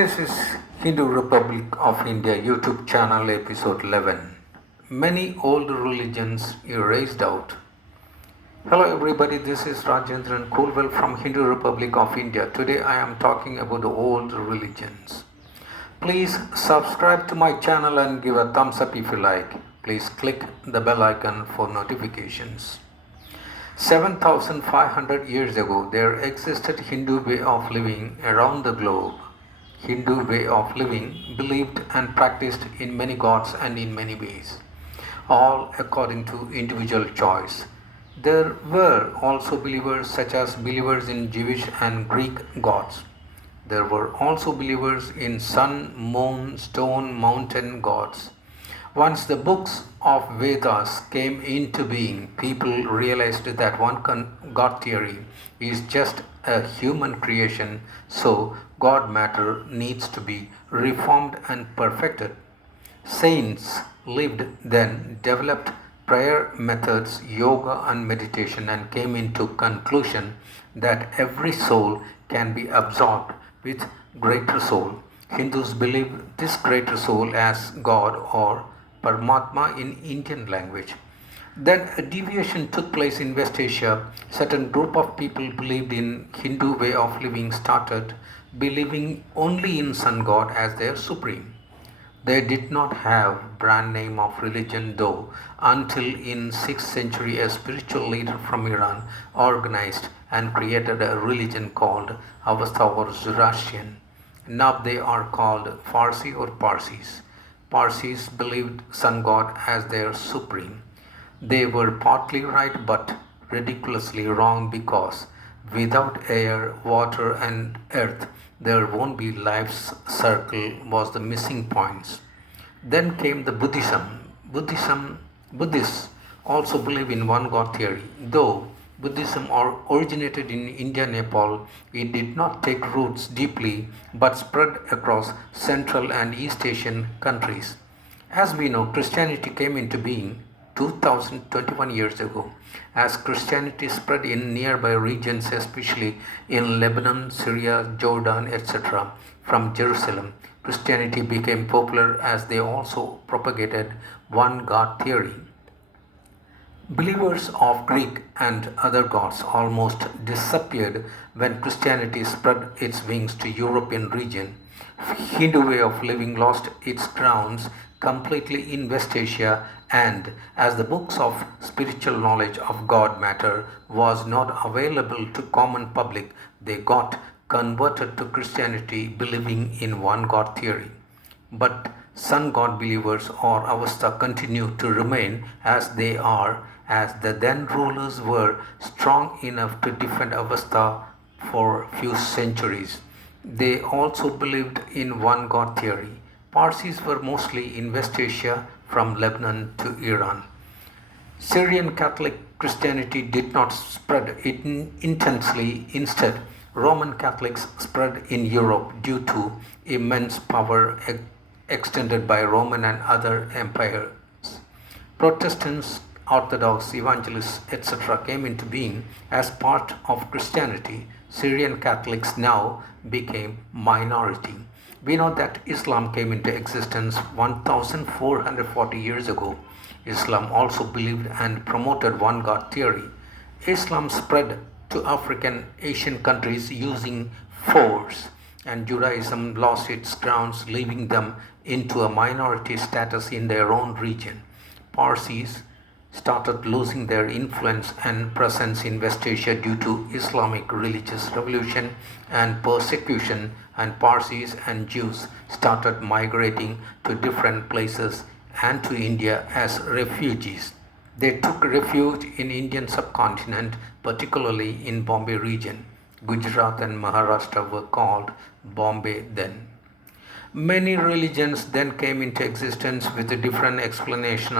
This is Hindu Republic of India YouTube channel episode 11. Many old religions erased out. Hello everybody, this is Rajendran Kulwell from Hindu Republic of India. Today I am talking about the old religions. Please subscribe to my channel and give a thumbs up if you like. Please click the bell icon for notifications. 7,500 years ago, there existed Hindu way of living around the globe. Hindu way of living believed and practiced in many gods and in many ways, all according to individual choice. There were also believers such as believers in Jewish and Greek gods. There were also believers in sun, moon, stone, mountain gods. Once the books of Vedas came into being, people realized that one God theory is just a human creation, so God matter needs to be reformed and perfected. Saints lived then, developed prayer methods, yoga and meditation, and came into conclusion that every soul can be absorbed with greater soul. Hindus believe this greater soul as God or Paramatma in Indian language. Then a deviation took place in West Asia. Certain group of people believed in Hindu way of living started believing only in sun god as their supreme. They did not have brand name of religion though until in 6th century a spiritual leader from Iran organized and created a religion called Avesta or Zoroastrian. Now they are called Farsi or Parsis. Parsis believed sun god as their supreme. They were partly right but ridiculously wrong because without air, water and earth there won't be life's circle was the missing points. Then came the Buddhists also believe in one God theory. Though Buddhism originated in India, Nepal, it did not take roots deeply but spread across Central and East Asian countries. As we know, Christianity came into being 2021 years ago. As Christianity spread in nearby regions, especially in Lebanon, Syria, Jordan, etc., from Jerusalem, Christianity became popular as they also propagated one God theory. Believers of Greek and other gods almost disappeared when Christianity spread its wings to European region. Hindu way of living lost its grounds completely in West Asia, and as the books of spiritual knowledge of God matter was not available to common public, they got converted to Christianity believing in one God theory. But sun god believers or Avesta continue to remain as they are, as the then rulers were strong enough to defend Avesta for few centuries. They also believed in one God theory. Parsis were mostly in West Asia from Lebanon to Iran. Syrian Catholic Christianity did not spread intensely. Instead, Roman Catholics spread in Europe due to immense power extended by Roman and other empires. Protestants, Orthodox, Evangelists, etc. came into being as part of Christianity. Syrian Catholics now became minority. We know that Islam came into existence 1440 years ago. Islam also believed and promoted one God theory. Islam spread to African Asian countries using force, and Judaism lost its grounds, leaving them into a minority status in their own region. Parsis started losing their influence and presence in West Asia due to Islamic religious revolution and persecution, and Parsis and Jews started migrating to different places and to India as refugees. They took refuge in Indian subcontinent, particularly in Bombay region. Gujarat and Maharashtra were called Bombay then. Many religions then came into existence with different explanations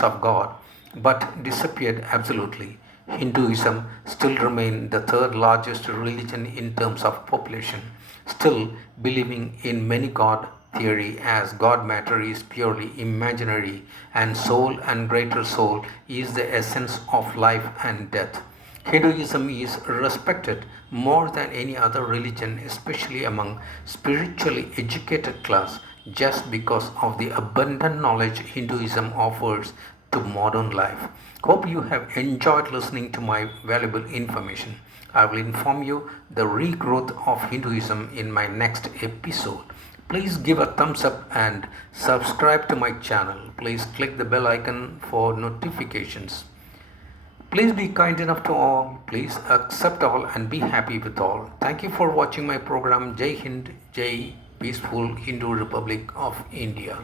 of God, but disappeared absolutely. Hinduism still remained the third largest religion in terms of population, still believing in many God theory as God matter is purely imaginary and soul and greater soul is the essence of life and death. Hinduism is respected more than any other religion, especially among spiritually educated class, just because of the abundant knowledge Hinduism offers to modern life. Hope you have enjoyed listening to my valuable information. I will inform you the regrowth of Hinduism in my next episode. Please give a thumbs up and subscribe to my channel. Please click the bell icon for notifications. Please be kind enough to all. Please accept all and be happy with all. Thank you for watching my program. Jai Hind, Jai Peaceful Hindu Republic of India.